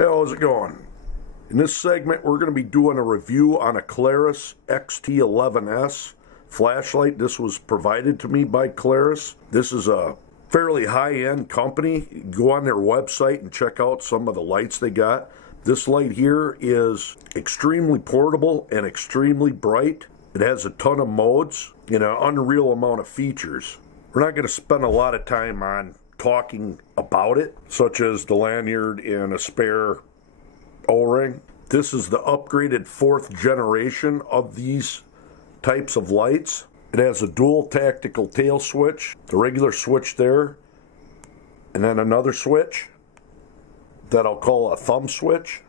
Hey, how's it going? In this segment, we're going to be doing a review on a Klarus XT11S flashlight. This was provided to me by Klarus. This is a fairly high-end company. Go on their website and check out some of the lights they got. This light here is extremely portable and extremely bright. It has a ton of modes and an unreal amount of features. We're not going to spend a lot of time on talking about it, such as the lanyard and a spare O-ring. This is the upgraded 4th generation of these types of lights. It has a dual tactical tail switch, the regular switch there, and then another switch that I'll call a thumb switch.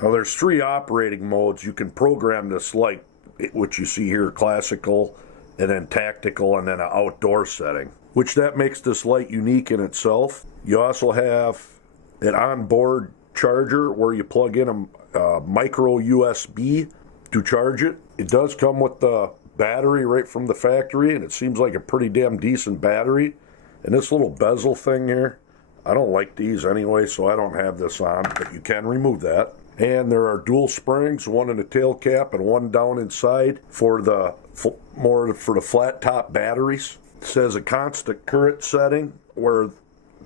Now there's 3 operating modes. You can program this light, which you see here, classical, and then tactical, and then an outdoor setting, which that makes this light unique in itself. You also have an onboard charger where you plug in a micro USB to charge it. It does come with the battery right from the factory, and it seems like a pretty damn decent battery. And this little bezel thing here, I don't like these anyway, so I don't have this on, but you can remove that. And there are dual springs, one in the tail cap and one down inside for the flat top batteries. It says a constant current setting where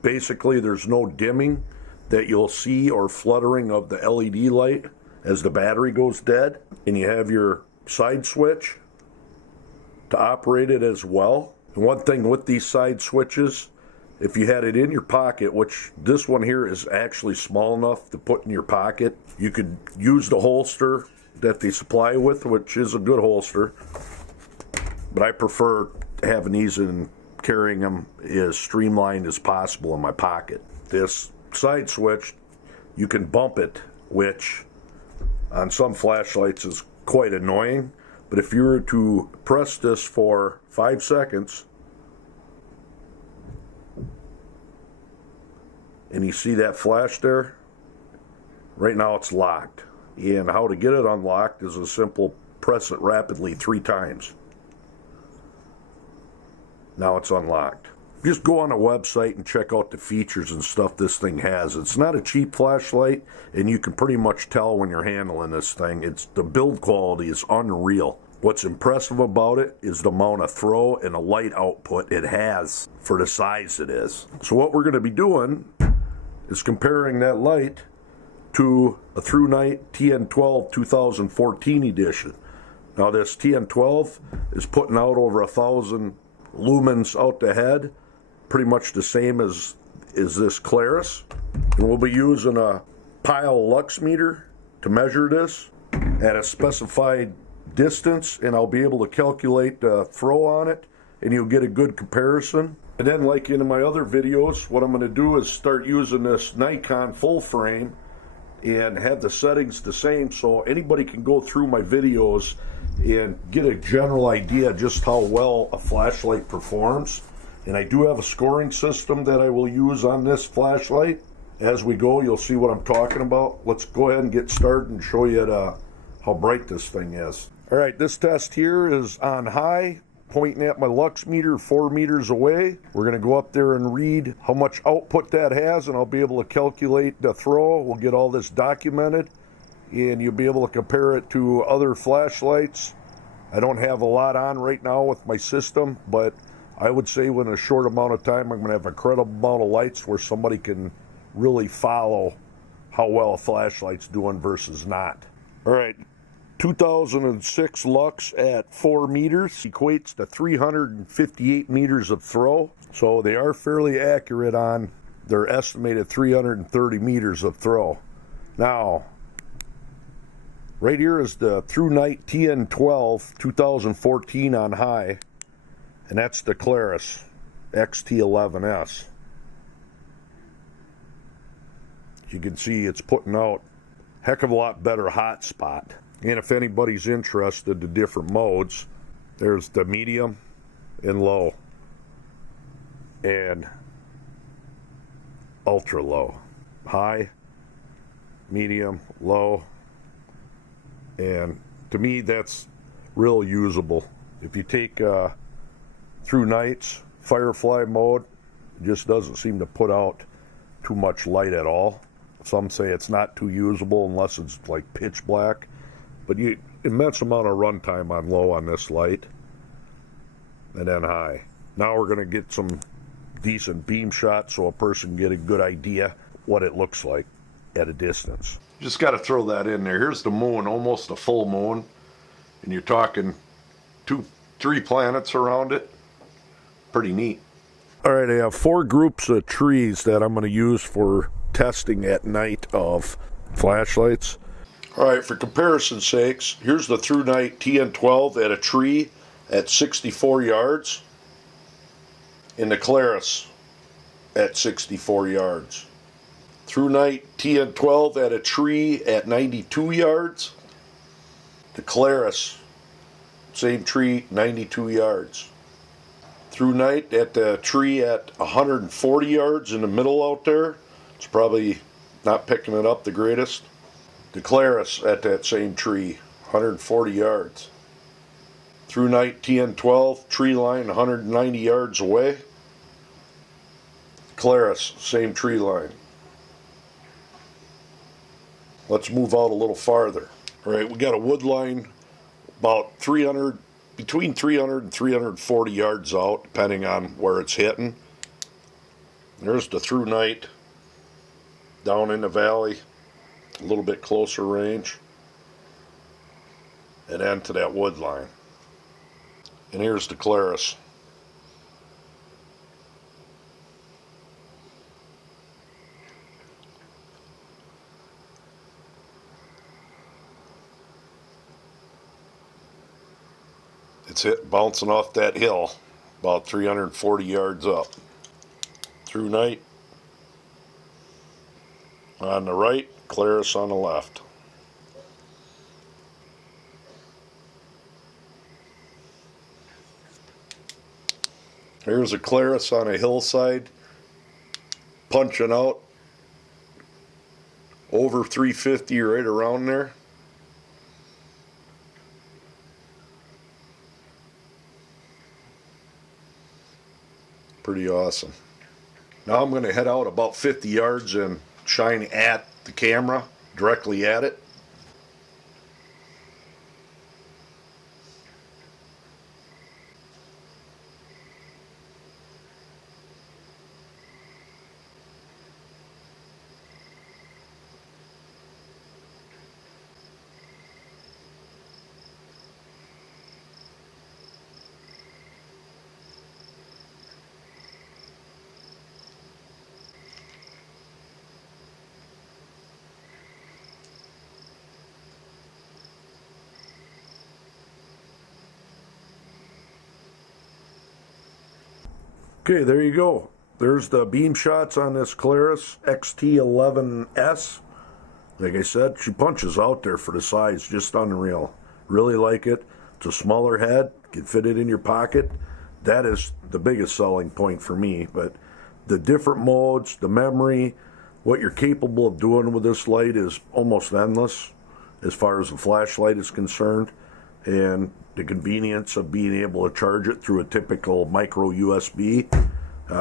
basically there's no dimming that you'll see or fluttering of the LED light as the battery goes dead. And you have your side switch to operate it as well. And one thing with these side switches, if you had it in your pocket, which this one here is actually small enough to put in your pocket, you could use the holster that they supply with, which is a good holster. But I prefer having these and carrying them as streamlined as possible in my pocket. This side switch, you can bump it, which on some flashlights is quite annoying. But if you were to press this for 5 seconds, and you see that flash there, right now it's locked. And how to get it unlocked is a simple press it rapidly 3 times. Now it's unlocked. Just go on a website and check out the features and stuff this thing has. It's not a cheap flashlight, and you can pretty much tell when you're handling this thing. The build quality is unreal. What's impressive about it is the amount of throw and the light output it has for the size it is. So what we're going to be doing is comparing that light to a ThruNite TN12 2014 edition. Now this TN12 is putting out over 1,000 lumens out the head, pretty much the same as this Klarus. And we'll be using a pile lux meter to measure this at a specified distance, and I'll be able to calculate the throw on it, and you'll get a good comparison. And then, like in my other videos, what I'm going to do is start using this Nikon full frame and have the settings the same, so anybody can go through my videos and get a general idea just how well a flashlight performs. And I do have a scoring system that I will use on this flashlight. As we go, you'll see what I'm talking about. Let's go ahead and get started and show you how bright this thing is. All right, this test here is on high, pointing at my lux meter 4 meters away. We're going to go up there and read how much output that has, and I'll be able to calculate the throw. We'll get all this documented, and you'll be able to compare it to other flashlights. I don't have a lot on right now with my system, but I would say within a short amount of time, I'm going to have a credible amount of lights where somebody can really follow how well a flashlight's doing versus not. All right. 2006 lux at 4 meters equates to 358 meters of throw. So they are fairly accurate on their estimated 330 meters of throw. Now, right here is the ThruNite TN12 2014 on high, and that's the Klarus XT11S. You can see it's putting out a heck of a lot better hot spot. And if anybody's interested, the different modes, there's the medium and low and ultra low. High, medium, low, and to me that's real usable. If you take ThruNite's Firefly mode, it just doesn't seem to put out too much light at all. Some say it's not too usable unless it's like pitch black. But immense amount of runtime on low on this light. And then high. Now we're going to get some decent beam shots so a person can get a good idea what it looks like at a distance. Just got to throw that in there. Here's the moon, almost a full moon. And you're talking 3 planets around it. Pretty neat. All right, I have 4 groups of trees that I'm going to use for testing at night of flashlights. All right, for comparison's sakes, here's the through night TN12 at a tree at 64 yards. And the Klarus at 64 yards. Through night TN12 at a tree at 92 yards. The Klarus, same tree, 92 yards. Through night at the tree at 140 yards in the middle out there. It's probably not picking it up the greatest. The Klarus at that same tree, 140 yards. Through night TN12, tree line 190 yards away. Klarus, same tree line. Let's move out a little farther. All right, we got a wood line about between 300 and 340 yards out, depending on where it's hitting. There's the through night down in the valley, a little bit closer range, and then to that wood line. And here's the Klarus. It's bouncing off that hill about 340 yards up. Through night on the right, Klarus on the left. Here's a Klarus on a hillside punching out over 350, right around there. Pretty awesome. Now I'm going to head out about 50 yards and shine at the camera, directly at it. Okay, there you go. There's the beam shots on this Klarus XT11S. Like I said, she punches out there for the size, just unreal. Really like it. It's a smaller head, can fit it in your pocket. That is the biggest selling point for me. But the different modes, the memory, what you're capable of doing with this light is almost endless as far as the flashlight is concerned. And the convenience of being able to charge it through a typical micro USB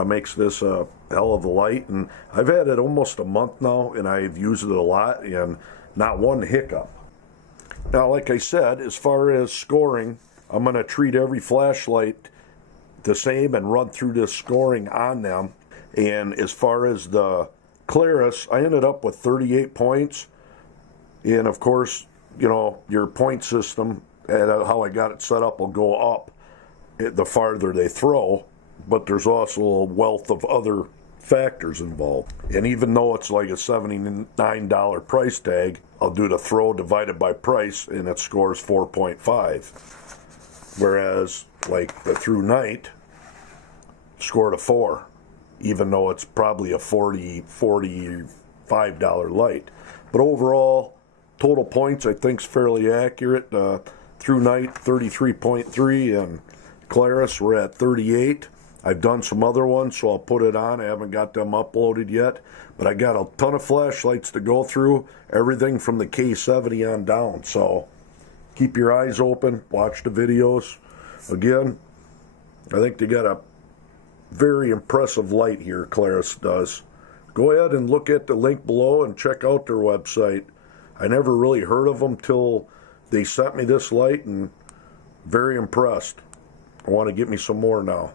makes this a hell of a light. And I've had it almost a month now, and I've used it a lot, and not one hiccup. Now, like I said, as far as scoring, I'm going to treat every flashlight the same and run through this scoring on them. And as far as the Klarus, I ended up with 38 points. And of course, you know, your point system and how I got it set up will go up the farther they throw, but there's also a wealth of other factors involved. And even though it's like a $79 price tag, I'll do the throw divided by price and it scores 4.5. Whereas like the through night scored a 4, even though it's probably a $45 light. But overall, total points I think is fairly accurate. Through night 33.3 and Klarus we're at 38. I've done some other ones, so I'll put it on. I haven't got them uploaded yet, but I got a ton of flashlights to go through, everything from the K70 on down. So keep your eyes open, watch the videos. Again, I think they got a very impressive light here, Klarus does. go ahead and look at the link below and check out their website. I never really heard of them till they sent me this light, and very impressed. I want to get me some more now.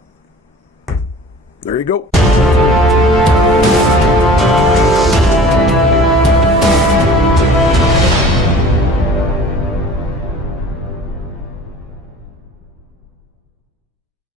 There you go.